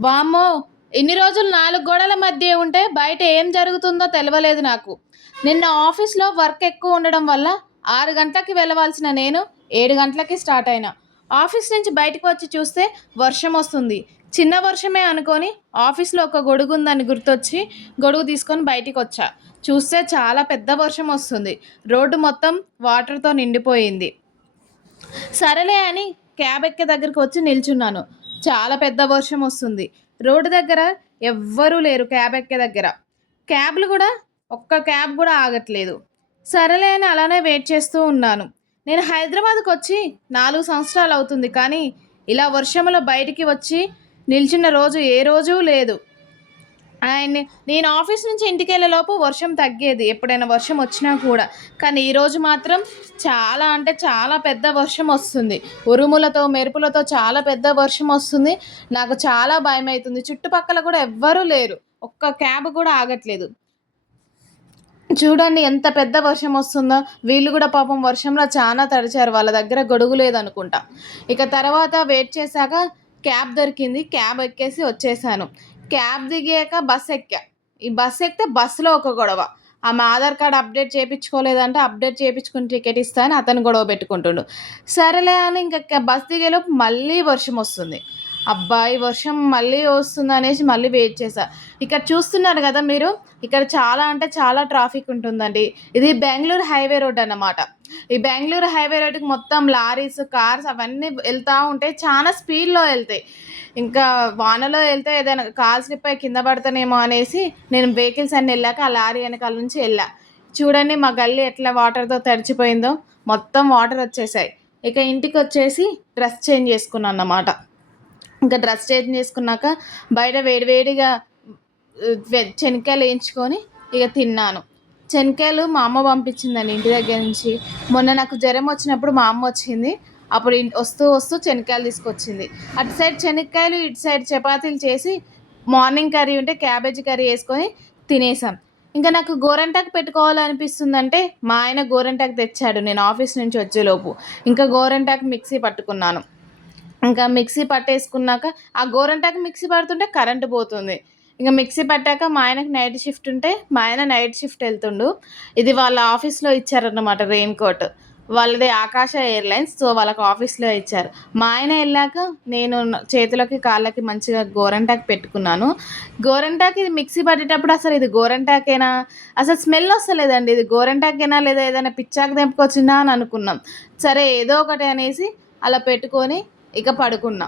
వామ్మో! ఇన్ని రోజులు 4 గోడల మధ్య ఉంటే బయట ఏం జరుగుతుందో తెలవలేదు నాకు. నిన్న ఆఫీస్‌లో వర్క్ ఎక్కువ ఉండడం వల్ల 6 గంటలకి వెళ్ళవలసిన నేను 7 గంటలకి స్టార్ట్ అయినా. ఆఫీస్ నుంచి బయటకు వచ్చి చూస్తే వర్షం వస్తుంది. చిన్న వర్షమే అనుకోని ఆఫీస్‌లో ఒక గొడుగుందని గుర్తొచ్చి గొడుగు తీసుకొని బయటికొచ్చా. చూస్తే చాలా పెద్ద వర్షం వస్తుంది. రోడ్డు మొత్తం వాటర్‌తో నిండిపోయింది. సరేలే అని క్యాబ్ ఎక్కే దగ్గరికి వచ్చి నిల్చున్నాను. చాలా పెద్ద వర్షం వస్తుంది. రోడ్డు దగ్గర ఎవ్వరూ లేరు క్యాబ్ ఎక్కే దగ్గర. క్యాబ్‌లు గూడా ఒక్క క్యాబ్ గూడా ఆగట్లేదు. సరేలే అని అలానే వెయిట్ చేస్తూ ఉన్నాను. నేను హైదరాబాద్‌కొచ్చి 4 సంవత్సరాలవుతుంది. కానీ ఇలా వర్షంలో బయటికి వచ్చి నిల్చున్న రోజు ఏ రోజూ లేదు. నేను ఆఫీస్ నుంచి ఇంటికెళ్ళేలోపు వర్షం తగ్గేది. ఎప్పుడైనా వర్షం వచ్చినా కూడా. కానీ ఈరోజు మాత్రం చాలా అంటే చాలా పెద్ద వర్షం వస్తుంది. ఉరుములతో, మెరుపులతో చాలా పెద్ద వర్షం వస్తుంది. నాకు చాలా భయమైతుంది. చుట్టుపక్కల కూడా ఎవ్వరూ లేరు. ఒక్క క్యాబ్ కూడా ఆగట్లేదు. చూడండి ఎంత పెద్ద వర్షం వస్తుందో. వీళ్ళు కూడా పాపం వర్షంలో చాలా తడిచారు. వాళ్ళ దగ్గర గొడుగు లేదనుకుంటా. ఇక తర్వాత వెయిట్ చేశాక క్యాబ్ దొరికింది. క్యాబ్ ఎక్కేసి వచ్చేసాను. క్యాబ్ దిగాక బస్ ఎక్కా. ఈ బస్ ఎక్కితే బస్సులో ఒక గొడవ. ఆమె ఆధార్ కార్డ్ అప్డేట్ చేపించుకోలేదంటే అప్డేట్ చేపించుకుని టికెట్ ఇస్తా అని అతను గొడవ పెట్టుకుంటుండు. సరేలే అని ఇంక బస్ దిగేలోపు మళ్ళీ వర్షం వస్తుంది. అబ్బా! ఈ వర్షం మళ్ళీ వస్తుందనేసి మళ్ళీ వెయిట్ చేశా. ఇక్కడ చూస్తున్నారు గదా మీరు. ఇక్కడ చాలా అంటే చాలా ట్రాఫిక్ ఉంటుందండి. ఇది బెంగుళూరు హైవే రోడ్ అన్నమాట. ఈ బెంగుళూరు హైవే రోడ్డుకి మొత్తం లారీస్, కార్స్ అవన్నీ వెళ్తా ఉంటాయి. చాలా స్పీడ్‌లో ఎళ్తాయి. ఇంకా వానలో ఎళ్తే ఏదైనా కాలు స్లిప్ అయ్యి కింద పడతానేమో అనేసి నేను వెహికల్స్ అన్నీ ఎళ్ళాక ఆ లారీ ఎనకాల నుంచి ఎళ్ళా. చూడండి మా గల్లీ ఎట్లా వాటర్‌తో తడిచిపోయిందో. మొత్తం వాటర్ వచ్చేసాయి. ఇక ఇంటికొచ్చేసి డ్రెస్ చేంజ్ చేసుకున్నానన్నమాట. ఇంకా డ్రెస్ చేంజ్ చేసుకున్నాక బయట వేడివేడిగా శనక్కాయలు వేయించుకొని ఇక తిన్నాను. శనక్కాయలు మా అమ్మ పంపించిందండి ఇంటి దగ్గర నుంచి. మొన్న నాకు జ్వరం వచ్చినప్పుడు మా అమ్మ వచ్చింది. అప్పుడు వస్తూ వస్తూ శనక్కాయలు తీసుకొచ్చింది. అటు సైడ్ శనక్కాయలు, ఇటు సైడ్ చపాతీలు చేసి మార్నింగ్ కర్రీ ఉంటే క్యాబేజీ కర్రీ వేసుకొని తినేసాం. ఇంకా నాకు గోరంటాకు పెట్టుకోవాలనిపిస్తుందంటే మా ఆయన గోరంటాకు తెచ్చాడు నేను ఆఫీస్ నుంచి వచ్చేలోపు. ఇంకా గోరంటాకు మిక్సీ పట్టుకున్నాను. ఇంకా మిక్సీ పట్టేసుకున్నాక ఆ గోరంటాకు మిక్సీ పడుతుంటే కరెంటు పోతుంది. ఇంక మిక్సీ పట్టాక మా ఆయనకి నైట్ షిఫ్ట్ ఉంటే మా ఆయన నైట్ షిఫ్ట్ వెళ్తుండు. ఇది వాళ్ళ ఆఫీస్లో ఇచ్చారన్నమాట రెయిన్ కోట్. వాళ్ళది ఆకాశ ఎయిర్లైన్స్. సో వాళ్ళకి ఆఫీస్లో ఇచ్చారు. మా ఆయన వెళ్ళాక నేను చేతులకి కాళ్ళకి మంచిగా గోరంటాకు పెట్టుకున్నాను. గోరంటాకు ఇది మిక్సీ పట్టేటప్పుడు అసలు ఇది గోరంటాకేనా, అసలు స్మెల్ వస్తలేదండి. ఇది గోరంటాకేనా లేదా ఏదైనా పిచ్చాకు తెంపుకొచ్చిందా అని అనుకున్నాం. సరే ఏదో ఒకటి అనేసి అలా పెట్టుకొని ఇక పడుకున్నా.